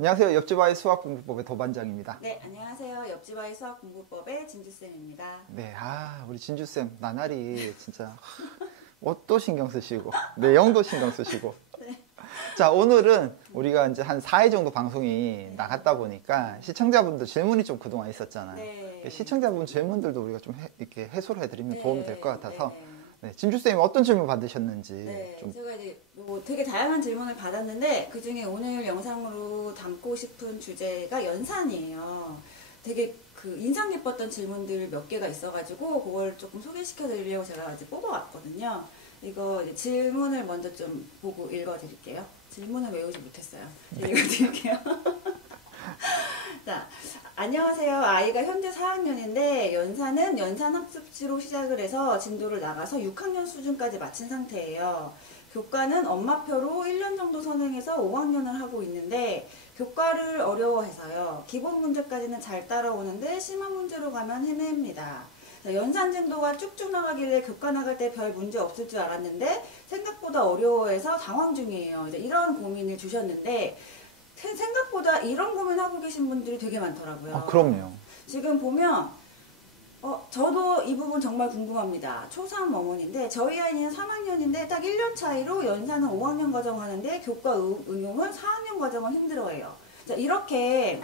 안녕하세요. 옆집 아이 수학공부법의 도반장입니다. 네, 안녕하세요. 옆집 아이 수학공부법의 진주쌤입니다. 네, 우리 진주쌤, 나날이 진짜 옷도 신경 쓰시고, 내용도 신경 쓰시고. 네. 자, 오늘은 우리가 이제 한 4회 정도 방송이 나갔다 보니까 시청자분들 질문이 좀 그동안 있었잖아요. 네. 시청자분 질문들도 우리가 좀 이렇게 해소를 해드리면 네. 도움이 될 것 같아서. 네. 네, 진주쌤이 어떤 질문 받으셨는지. 네, 좀. 제가 이제 뭐 되게 다양한 질문을 받았는데 그 중에 오늘 영상으로 담고 싶은 주제가 연산이에요. 되게 그 인상 깊었던 질문들 몇 개가 있어가지고 그걸 조금 소개시켜 드리려고 제가 아직 뽑아왔거든요. 이거 이제 질문을 먼저 좀 보고 읽어드릴게요. 질문을 외우지 못했어요. 읽어드릴게요. 자, 안녕하세요. 아이가 현재 4학년인데 연산은 연산학습지로 시작을 해서 진도를 나가서 6학년 수준까지 마친 상태예요. 교과는 엄마표로 1년 정도 선행해서 5학년을 하고 있는데 교과를 어려워해서요. 기본 문제까지는 잘 따라오는데 심한 문제로 가면 헤맵니다. 연산 진도가 쭉쭉 나가길래 교과 나갈 때 별 문제 없을 줄 알았는데 생각보다 어려워해서 당황 중이에요. 이런 고민을 주셨는데 생각보다 이런 고민하고 계신 분들이 되게 많더라고요. 그럼요. 지금 보면 저도 이 부분 정말 궁금합니다. 초3 어머니인데 저희 아이는 3학년인데 딱 1년 차이로 연산은 5학년 과정 하는데 교과 응용은 4학년 과정을 힘들어해요. 자, 이렇게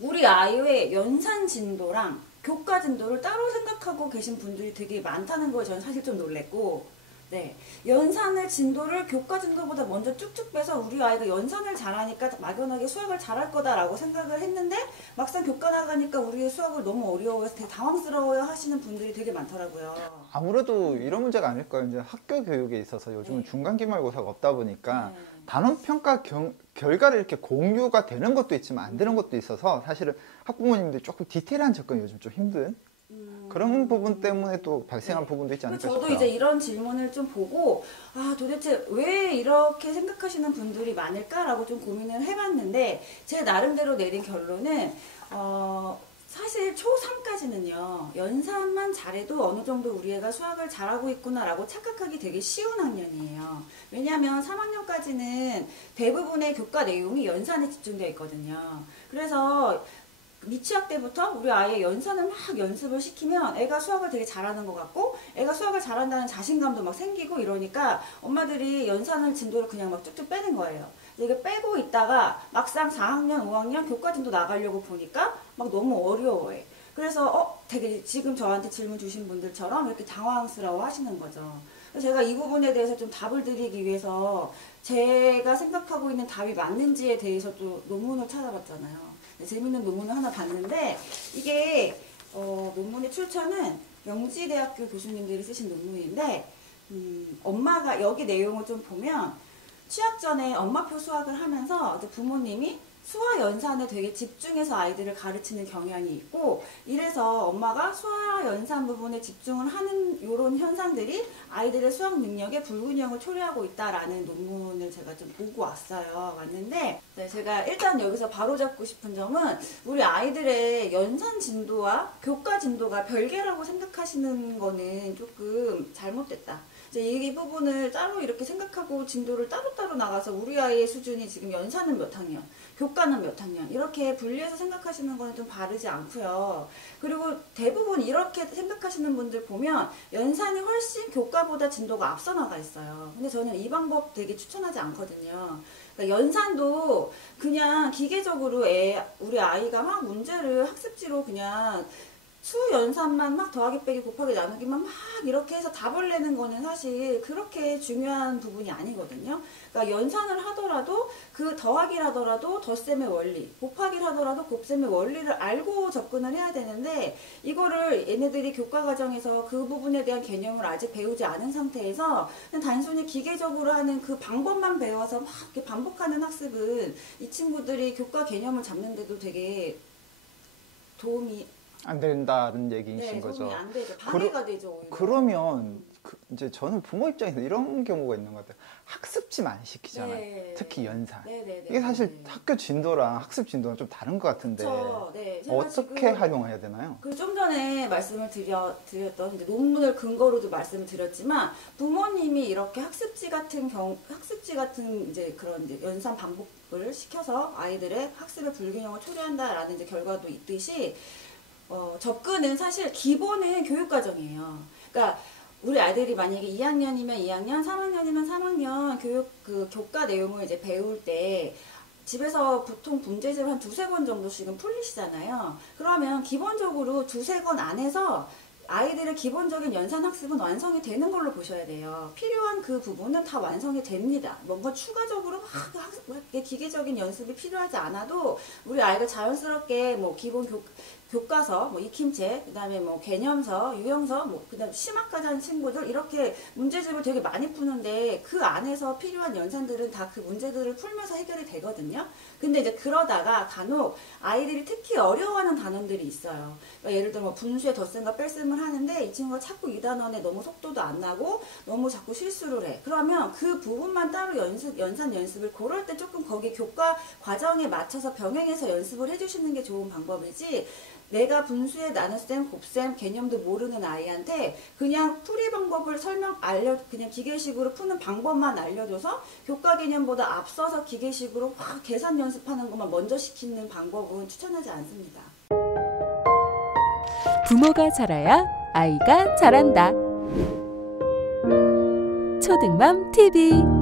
우리 아이의 연산 진도랑 교과 진도를 따로 생각하고 계신 분들이 되게 많다는 걸 저는 사실 좀 놀랬고, 네, 연산을 진도를 교과 진도보다 먼저 쭉쭉 빼서 우리 아이가 연산을 잘하니까 막연하게 수학을 잘할 거다라고 생각을 했는데 막상 교과 나가니까 우리의 수학을 너무 어려워해서 되게 당황스러워요 하시는 분들이 되게 많더라고요. 아무래도 이런 문제가 아닐까요? 이제 학교 교육에 있어서 요즘은 네. 중간 기말고사가 없다 보니까 네. 단원 평가 결과를 이렇게 공유가 되는 것도 있지만 안 되는 것도 있어서 사실은 학부모님들이 조금 디테일한 접근이 요즘 좀 힘든 그런 부분 때문에 또 발생한 네. 부분도 있지 않을까 저도 싶어요. 이제 이런 질문을 좀 보고 도대체 왜 이렇게 생각하시는 분들이 많을까라고 좀 고민을 해봤는데 제 나름대로 내린 결론은 사실 초3까지는요 연산만 잘해도 어느 정도 우리 애가 수학을 잘하고 있구나라고 착각하기 되게 쉬운 학년이에요. 왜냐하면 3학년까지는 대부분의 교과 내용이 연산에 집중되어 있거든요. 그래서 미취학 때부터 우리 아이의 연산을 막 연습을 시키면 애가 수학을 되게 잘하는 것 같고 애가 수학을 잘한다는 자신감도 막 생기고 이러니까 엄마들이 연산을 진도를 그냥 막 쭉쭉 빼는 거예요. 이게 빼고 있다가 막상 4학년, 5학년 교과 진도 나가려고 보니까 막 너무 어려워해. 그래서 되게 지금 저한테 질문 주신 분들처럼 이렇게 당황스러워 하시는 거죠. 그래서 제가 이 부분에 대해서 좀 답을 드리기 위해서 제가 생각하고 있는 답이 맞는지에 대해서 또 논문을 찾아봤잖아요. 재밌는 논문을 하나 봤는데 이게 논문의 출처는 명지대학교 교수님들이 쓰신 논문인데 엄마가 여기 내용을 좀 보면 취학 전에 엄마표 수학을 하면서 부모님이 수화 연산에 되게 집중해서 아이들을 가르치는 경향이 있고 이래서 엄마가 수화 연산 부분에 집중을 하는 이런 현상들이 아이들의 수학 능력에 불균형을 초래하고 있다라는 논문을 제가 좀 보고 왔는데 네, 제가 일단 여기서 바로잡고 싶은 점은 우리 아이들의 연산 진도와 교과 진도가 별개라고 생각하시는 거는 조금 잘못됐다. 이 부분을 따로 이렇게 생각하고 진도를 따로따로 나가서 우리 아이의 수준이 지금 연산은 몇 학년, 교과는 몇 학년 이렇게 분리해서 생각하시는 거는 좀 바르지 않고요. 그리고 대부분 이렇게 생각하시는 분들 보면 연산이 훨씬 교과보다 진도가 앞서 나가 있어요. 근데 저는 이 방법 되게 추천하지 않거든요. 그러니까 연산도 그냥 기계적으로 우리 아이가 막 문제를 학습지로 그냥 수 연산만 막 더하기 빼기 곱하기 나누기만 막 이렇게 해서 답을 내는 거는 사실 그렇게 중요한 부분이 아니거든요. 그러니까 연산을 하더라도 그 더하기를 하더라도 덧셈의 원리, 곱하기를 하더라도 곱셈의 원리를 알고 접근을 해야 되는데 이거를 얘네들이 교과 과정에서 그 부분에 대한 개념을 아직 배우지 않은 상태에서 그냥 단순히 기계적으로 하는 그 방법만 배워서 막 이렇게 반복하는 학습은 이 친구들이 교과 개념을 잡는데도 되게 도움이 안 된다는 얘기이신 네, 거죠. 도움이 안 되죠. 방해가 되죠. 오히려. 그러면 이제 저는 부모 입장에서 이런 경우가 있는 것 같아요. 학습지 많이 시키잖아요. 네. 특히 연산. 네네네. 이게 사실 학교 진도랑 학습 진도는 좀 다른 것 같은데 그쵸. 네. 제가 어떻게 지금 활용해야 되나요? 좀 전에 말씀을 드렸던 이제 논문을 근거로도 말씀을 드렸지만 부모님이 이렇게 학습지 같은 이제 그런 이제 연산 반복을 시켜서 아이들의 학습의 불균형을 초래한다라는 이제 결과도 있듯이 접근은 사실 기본은 교육과정이에요. 그러니까 우리 아이들이 만약에 2학년이면 2학년, 3학년이면 3학년 교과 내용을 이제 배울 때 집에서 보통 문제집을 한 두세 권 정도씩은 풀리시잖아요. 그러면 기본적으로 두세 권 안에서 아이들의 기본적인 연산 학습은 완성이 되는 걸로 보셔야 돼요. 필요한 그 부분은 다 완성이 됩니다. 뭔가 추가적으로 기계적인 연습이 필요하지 않아도 우리 아이가 자연스럽게 뭐 기본 교과서, 뭐 익힘책, 그다음에 뭐 개념서, 유형서, 뭐 그다음 심화까지 하는 친구들 이렇게 문제집을 되게 많이 푸는데 그 안에서 필요한 연산들은 다 그 문제들을 풀면서 해결이 되거든요. 근데 이제 그러다가 간혹 아이들이 특히 어려워하는 단원들이 있어요. 그러니까 예를 들어 뭐 분수에 덧셈과 뺄셈을 하는데 이 친구가 자꾸 이 단원에 너무 속도도 안 나고 너무 자꾸 실수를 해. 그러면 그 부분만 따로 연산 연습을 그럴 때 조금 거기 교과 과정에 맞춰서 병행해서 연습을 해주시는 게 좋은 방법이지. 내가 분수에 나눗셈, 곱셈, 개념도 모르는 아이한테 그냥 풀이 방법을 그냥 기계식으로 푸는 방법만 알려줘서 교과 개념보다 앞서서 기계식으로 확 계산 연습하는 것만 먼저 시키는 방법은 추천하지 않습니다. 부모가 잘해야 아이가 잘한다. 초등맘 TV